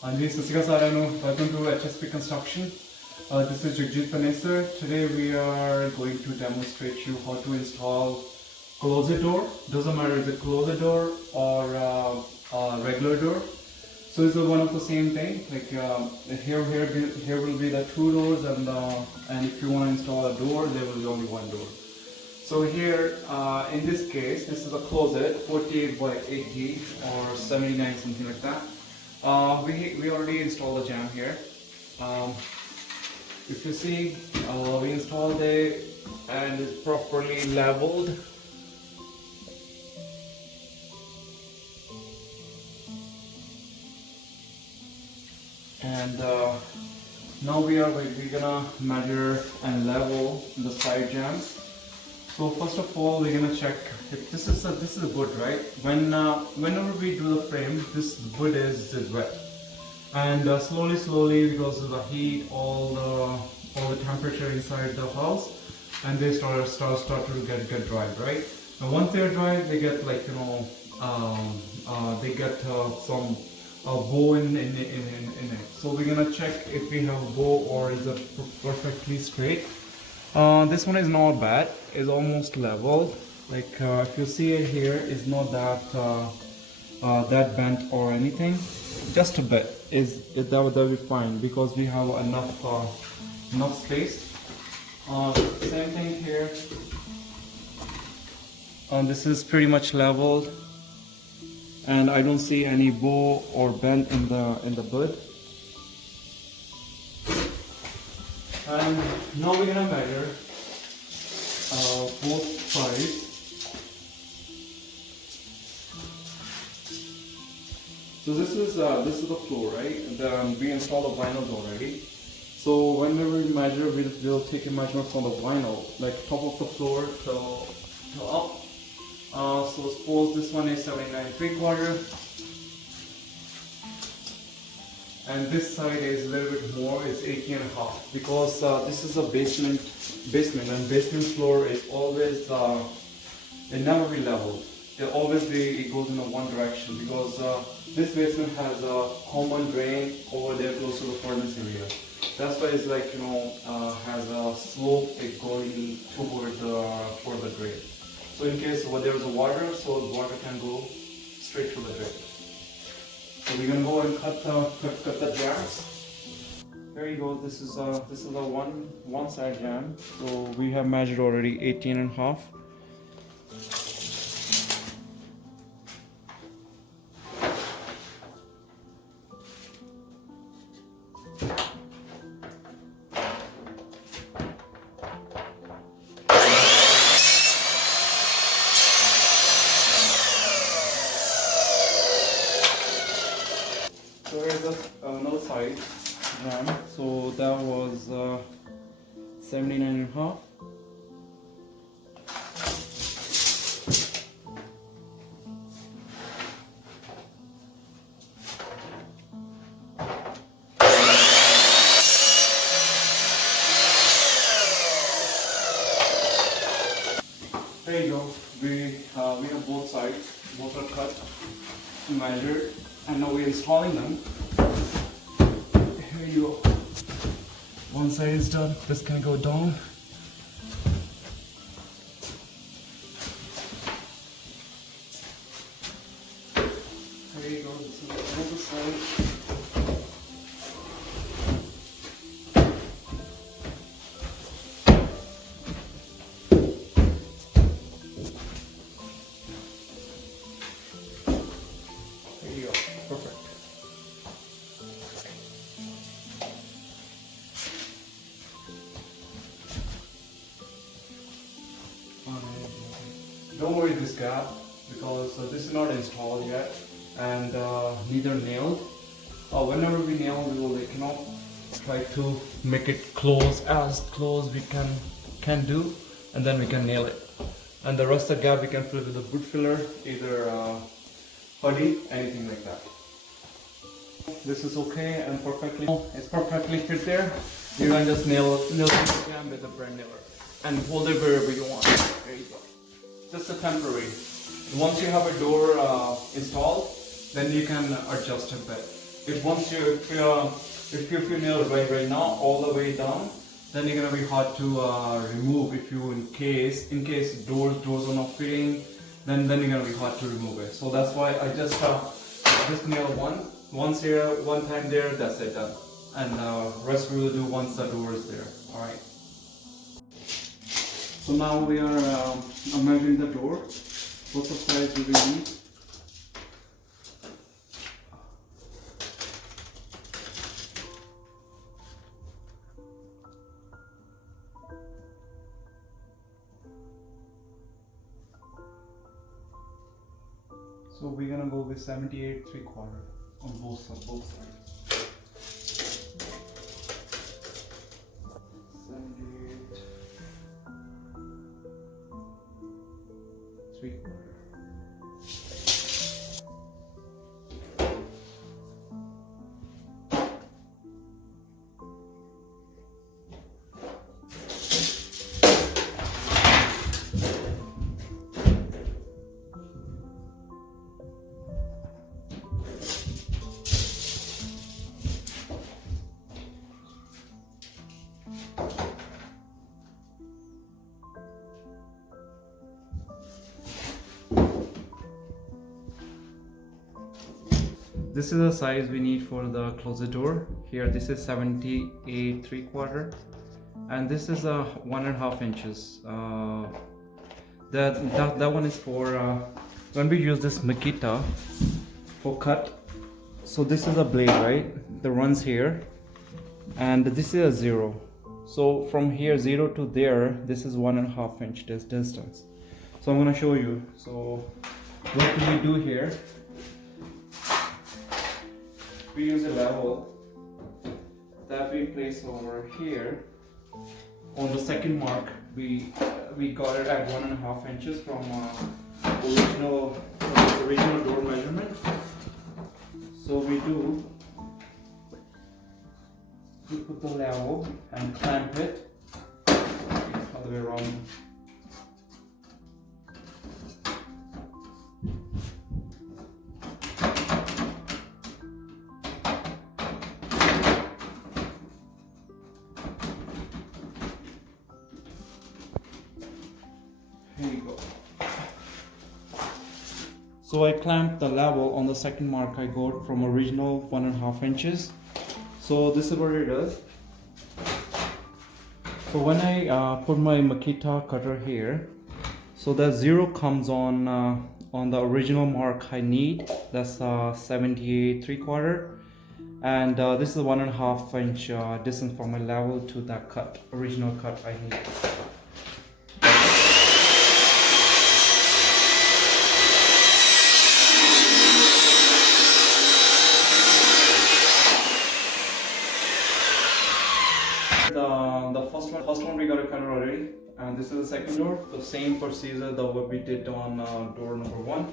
Anji, Sasika Saranu, welcome to HSP Construction. This is Jagjit Panesar. Today we are going to demonstrate you how to install closet door. Doesn't matter if it's a closet door or a regular door. So it's one of the same thing. Like here will be the two doors, and if you want to install a door, there will be only one door. So here, in this case, this is a closet, 48 by 80 or 79, something like that. We already installed the jam here. If you see, we installed it and it's properly leveled. And now we're gonna measure and level the side jams. So first of all, we're gonna check if this is a wood, right? Whenever we do the frame, this wood is wet, and slowly because of the heat, all the temperature inside the house, and they start to get dry, right? And once they are dry, they get like they get some bow in it. So we're gonna check if we have a bow or is it perfectly straight. This one is not bad. It's almost level. Like if you see it here, it's not that bent or anything. Just a bit. That would be fine because we have enough space. Same thing here. This is pretty much leveled, and I don't see any bow or bend in the bud. And now we're gonna measure both sides. So this is the floor, right? We installed the vinyl already. So whenever we measure, we'll take a measurement from the vinyl, like top of the floor to up. So suppose this one is 79.75. And this side is a little bit more, it's 80.5, because this is a basement, and basement floor is always, it never be leveled. It goes in one direction, because this basement has a common drain over there close to the furnace area. That's why it's like, has a slope going toward the drain. So in case there is a water, so the water can go straight to the drain. So we're gonna go and cut the jams. There you go. This is a one side jam. So we have measured already 18.5. So here's another side jam. So that was 79.5. There you go. We have both sides, both are cut, measured, and now we're installing them. Here you go. One side is done. This can go down. There you go. This is the other side. Perfect. Don't worry this gap because this is not installed yet and neither nailed. Whenever we nail, we will try to make it as close we can do, and then we can nail it. And the rest of the gap we can fill with a wood filler, either putty, anything like that. This is okay and it's perfectly fit there. You can just nail this jam with a brand nailer and hold it wherever you want. There you go. Just a temporary. Once you have a door installed, then you can adjust a bit. If once you if you nail it right now all the way down, then it's gonna be hard to remove. If you in case doors are not fitting, then it's gonna be hard to remove it. So that's why I just nail once here, one time there. That's it, done. And rest we will do once the door is there. All right. So now we are measuring the door. What's the size do we need? So we're gonna go with 78 3/4 on both sides. 78 3/4. This is the size we need for the closet door. Here this is 78 3/4, and this is 1.5 inches. That one is for when we use this Makita for cut. So this is a blade, right? That runs here, and this is a 0. So from here 0 to there, this is 1.5 inch distance. So I'm gonna show you. So what do we do here? We use a level that we place over here. On the second mark, we got it at 1.5 inches from original door measurement. So we put the level and clamp it all the way around. Here you go. So I clamped the level on the second mark I got from original 1.5 inches. So this is what it does. So when I put my Makita cutter here, so that 0 comes on the original mark I need. That's 78 3/4, and this is 1.5 inch distance from my level to that original cut I need. The first one we got a cutter already, and this is the second door. The same procedure that what we did on door number 1.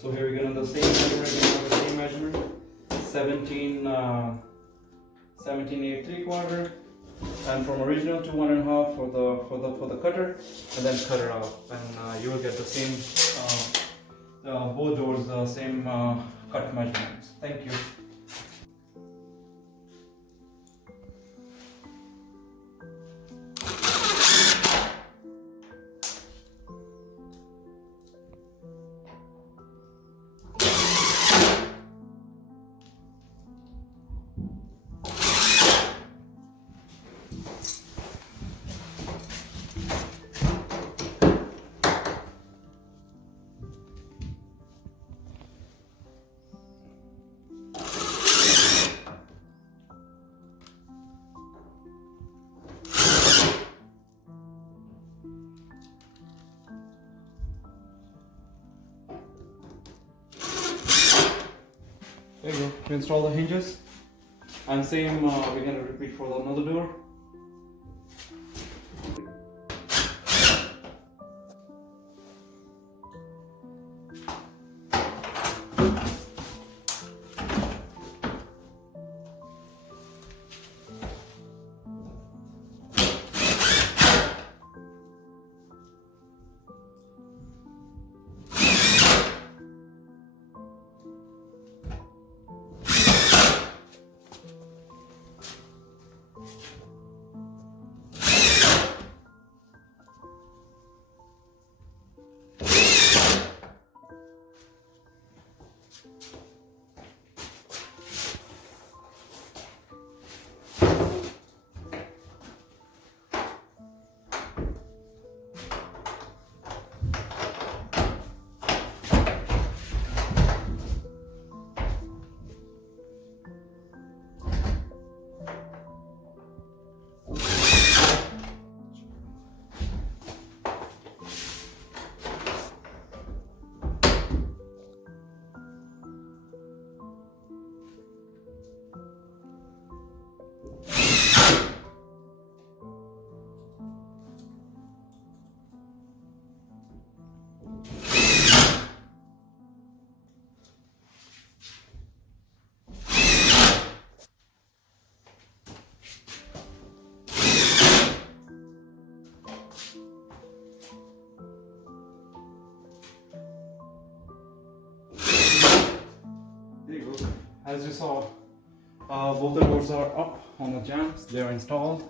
So here we go on the same measurement, 17 8 3/4, and from original to 1.5 for the cutter, and then cut it off, and you will get the same both doors the same cut measurements. Thank you. There you go. To install the hinges, and same we're gonna repeat for another door. as you saw, both the doors are up on the jambs, they are installed.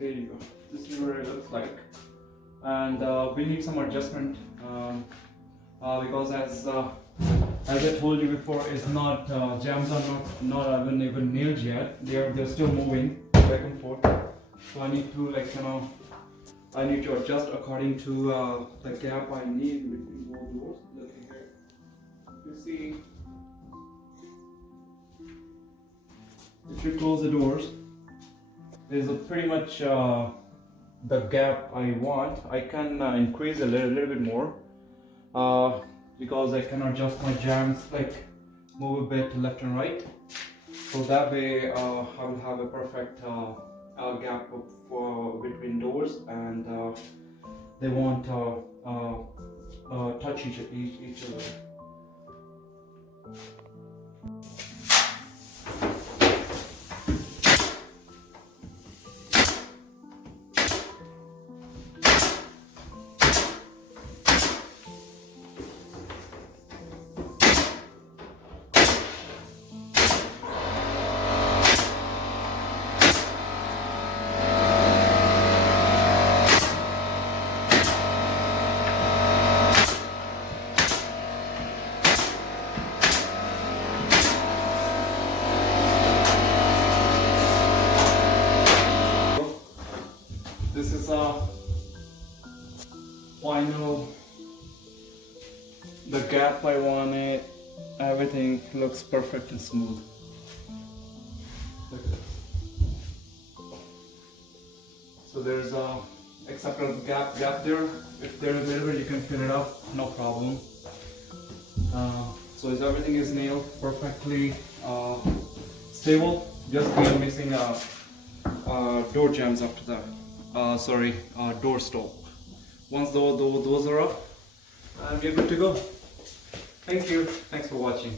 There you go. This is what it looks like, and we need some adjustment because as I told you before, it's not jams are not even nailed yet. They're still moving back and forth. So I need to I need to adjust according to the gap I need between both doors. Look here. You see, if you close the doors, there's a pretty much the gap I want. I can increase a little bit more because I can adjust my jams, like move a bit left and right, so that way I will have a perfect gap between doors, and they won't touch each other. This is final, the gap I wanted, everything looks perfect and smooth. Look at this. So there's except a gap there. If there's a little bit, you can fill it up, no problem. So everything is nailed perfectly stable. Just we are missing door jambs after that. Door stop. Once those are up, we're good to go. Thank you. Thanks for watching.